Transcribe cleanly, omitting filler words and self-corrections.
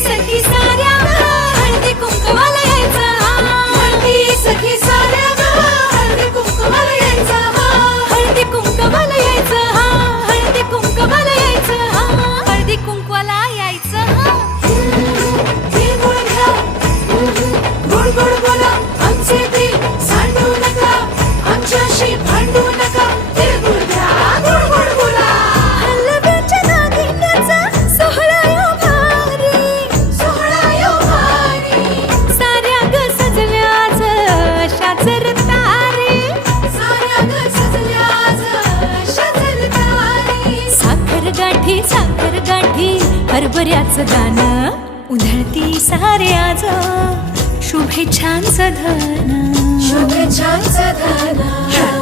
सखी साऱ्या हळदी कुंकवाला यायचं म्हणती सखी साऱ्या हळदी कुंकवाला यायचं हळदी कुंकवाला यायचं हळदी कुंकवाला यायचं हळदी कुंकवाला यायचं तिळगुळ घ्या गोड गोड बोला आमचे दिल सांडू नका आमच्याशी भांडू नका तिळगुळ घ्या गोड गोड बोला हलव्याच्या नागिण्याचा सोहळा यो भारी साऱ्या ग सजल्या आज अशाच रतारी साऱ्या ग सजल्या आज अशाच रतारी साखर गाठी हरभऱ्याचं दाणं उधळती सारे आज शुभेच्छांचं धन शुभेच्छांचं धन